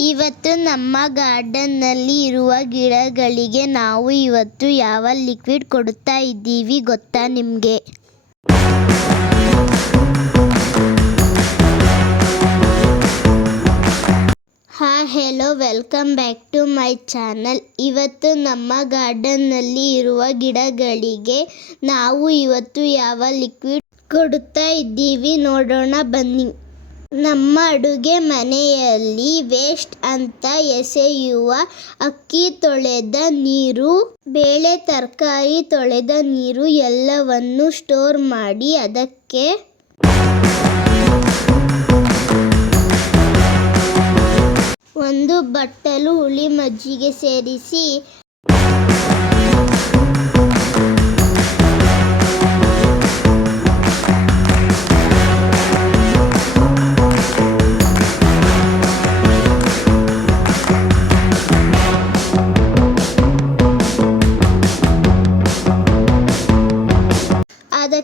ಇವತ್ತು ನಮ್ಮ ಗಾರ್ಡನ್ನಲ್ಲಿ ಇರುವ ಗಿಡಗಳಿಗೆ ನಾವು ಇವತ್ತು ಯಾವ ಲಿಕ್ವಿಡ್ ಕೊಡ್ತಾ ಇದ್ದೀವಿ ಗೊತ್ತಾ ನಿಮಗೆ? ಹಾ hello welcome back to my channel ಇವತ್ತು ನಮ್ಮ ಗಾರ್ಡನ್ನಲ್ಲಿ ಇರುವ ಗಿಡಗಳಿಗೆ ನಾವು ಇವತ್ತು ಯಾವ ಲಿಕ್ವಿಡ್ ಕೊಡುತ್ತಾ ಇದ್ದೀವಿ ನೋಡೋಣ ಬನ್ನಿ. ನಮ್ಮ ಅಡುಗೆ ಮನೆಯಲ್ಲಿ ವೇಸ್ಟ್ ಅಂತ ಎಸೆಯುವ ಅಕ್ಕಿ ತೊಳೆದ ನೀರು, ಬೇಳೆ, ತರಕಾರಿ ತೊಳೆದ ನೀರು ಎಲ್ಲವನ್ನು ಸ್ಟೋರ್ ಮಾಡಿ ಅದಕ್ಕೆ ಒಂದು ಬಟ್ಟಲು ಹುಳಿ ಮಜ್ಜಿಗೆ ಸೇರಿಸಿ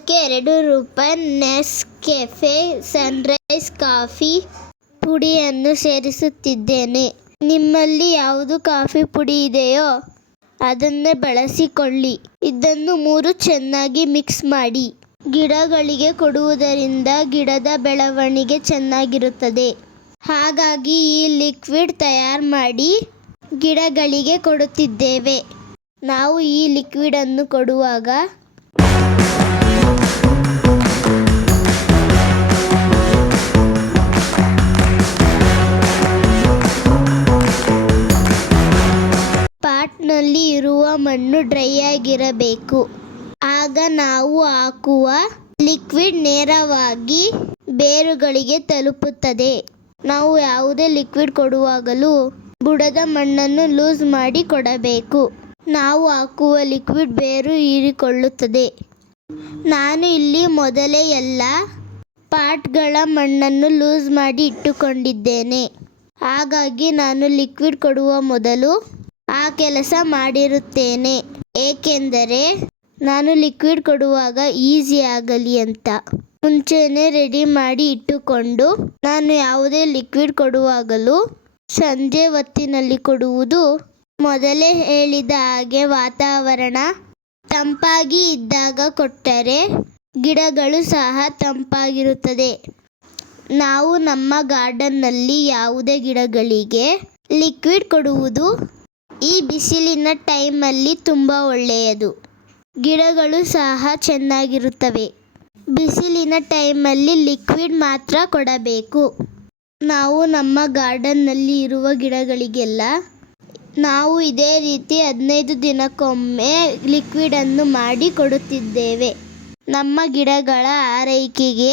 ಅದಕ್ಕೆ ಎರಡು ರೂಪಾಯಿ ನೆಸ್ಕೆಫೆ ಸನ್ರೈಸ್ ಕಾಫಿ ಪುಡಿಯನ್ನು ಸೇರಿಸುತ್ತಿದ್ದೇನೆ. ನಿಮ್ಮಲ್ಲಿ ಯಾವುದು ಕಾಫಿ ಪುಡಿ ಇದೆಯೋ ಅದನ್ನೇ ಬಳಸಿಕೊಳ್ಳಿ. ಇದನ್ನು ಮೂರು ಚೆನ್ನಾಗಿ ಮಿಕ್ಸ್ ಮಾಡಿ. ಗಿಡಗಳಿಗೆ ಕೊಡುವುದರಿಂದ ಗಿಡದ ಬೆಳವಣಿಗೆ ಚೆನ್ನಾಗಿರುತ್ತದೆ. ಹಾಗಾಗಿ ಈ ಲಿಕ್ವಿಡ್ ತಯಾರು ಮಾಡಿ ಗಿಡಗಳಿಗೆ ಕೊಡುತ್ತಿದ್ದೇವೆ. ನಾವು ಈ ಲಿಕ್ವಿಡನ್ನು ಕೊಡುವಾಗ ಮಣ್ಣು ಡ್ರೈ ಆಗಿರಬೇಕು. ಆಗ ನಾವು ಹಾಕುವ ಲಿಕ್ವಿಡ್ ನೇರವಾಗಿ ಬೇರುಗಳಿಗೆ ತಲುಪುತ್ತದೆ. ನಾವು ಯಾವುದೇ ಲಿಕ್ವಿಡ್ ಕೊಡುವಾಗಲೂ ಬುಡದ ಮಣ್ಣನ್ನು ಲೂಸ್ ಮಾಡಿ ಕೊಡಬೇಕು. ನಾವು ಹಾಕುವ ಲಿಕ್ವಿಡ್ ಬೇರು ಹೀರಿಕೊಳ್ಳುತ್ತದೆ. ನಾನು ಇಲ್ಲಿ ಮೊದಲೇ ಎಲ್ಲ ಪಾಟ್ಗಳ ಮಣ್ಣನ್ನು ಲೂಸ್ ಮಾಡಿ ಇಟ್ಟುಕೊಂಡಿದ್ದೇನೆ. ಹಾಗಾಗಿ ನಾನು ಲಿಕ್ವಿಡ್ ಕೊಡುವ ಮೊದಲು ಆ ಕೆಲಸ ಮಾಡಿರುತ್ತೇನೆ. ಏಕೆಂದರೆ ನಾನು ಲಿಕ್ವಿಡ್ ಕೊಡುವಾಗ ಈಸಿ ಆಗಲಿ ಅಂತ. ಮುಂಚೆನೆ ರೆಡಿ ಮಾಡಿ ಇಟ್ಟುಕೊಂಡು ನಾನು ಯಾವುದೇ ಲಿಕ್ವಿಡ್ ಕೊಡುವಾಗಲೂ ಸಂಜೆ ಹೊತ್ತಿನಲ್ಲಿ ಕೊಡುವುದು ಮೊದಲೇ ಹೇಳಿದ ಹಾಗೆ ವಾತಾವರಣ ತಂಪಾಗಿ ಇದ್ದಾಗ ಕೊಟ್ಟರೆ ಗಿಡಗಳು ಸಹ ತಂಪಾಗಿರುತ್ತದೆ. ನಾವು ನಮ್ಮ ಗಾರ್ಡನ್ನಲ್ಲಿ ಯಾವುದೇ ಗಿಡಗಳಿಗೆ ಲಿಕ್ವಿಡ್ ಕೊಡುವುದು ಈ ಬಿಸಿಲಿನ ಟೈಮಲ್ಲಿ ತುಂಬ ಒಳ್ಳೆಯದು. ಗಿಡಗಳು ಸಹ ಚೆನ್ನಾಗಿರುತ್ತವೆ. ಬಿಸಿಲಿನ ಟೈಮಲ್ಲಿ ಲಿಕ್ವಿಡ್ ಮಾತ್ರ ಕೊಡಬೇಕು. ನಾವು ನಮ್ಮ ಗಾರ್ಡನ್ನಲ್ಲಿ ಇರುವ ಗಿಡಗಳಿಗೆಲ್ಲ ನಾವು ಇದೇ ರೀತಿ ಹದಿನೈದು ದಿನಕ್ಕೊಮ್ಮೆ ಲಿಕ್ವಿಡನ್ನು ಮಾಡಿ ಕೊಡುತ್ತಿದ್ದೇವೆ. ನಮ್ಮ ಗಿಡಗಳ ಆರೈಕೆಗೆ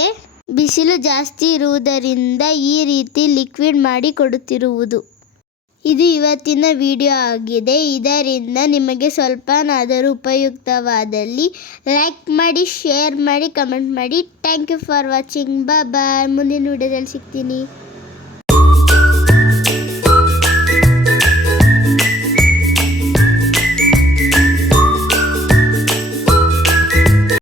ಬಿಸಿಲು ಜಾಸ್ತಿ ಇರುವುದರಿಂದ ಈ ರೀತಿ ಲಿಕ್ವಿಡ್ ಮಾಡಿ ಕೊಡುತ್ತಿರುವುದು. ಇದು ಇವತ್ತಿನ ವಿಡಿಯೋ ಆಗಿದೆ. ಇದರಿಂದ ನಿಮಗೆ ಸ್ವಲ್ಪನಾದರೂ ಉಪಯುಕ್ತವಾದಲ್ಲಿ ಲೈಕ್ ಮಾಡಿ ಶೇರ್ ಮಾಡಿ ಕಮೆಂಟ್ ಮಾಡಿ. Thank you for watching bye ಮುಂದಿನ ವಿಡಿಯೋದಲ್ಲಿ ಸಿಗ್ತೀನಿ.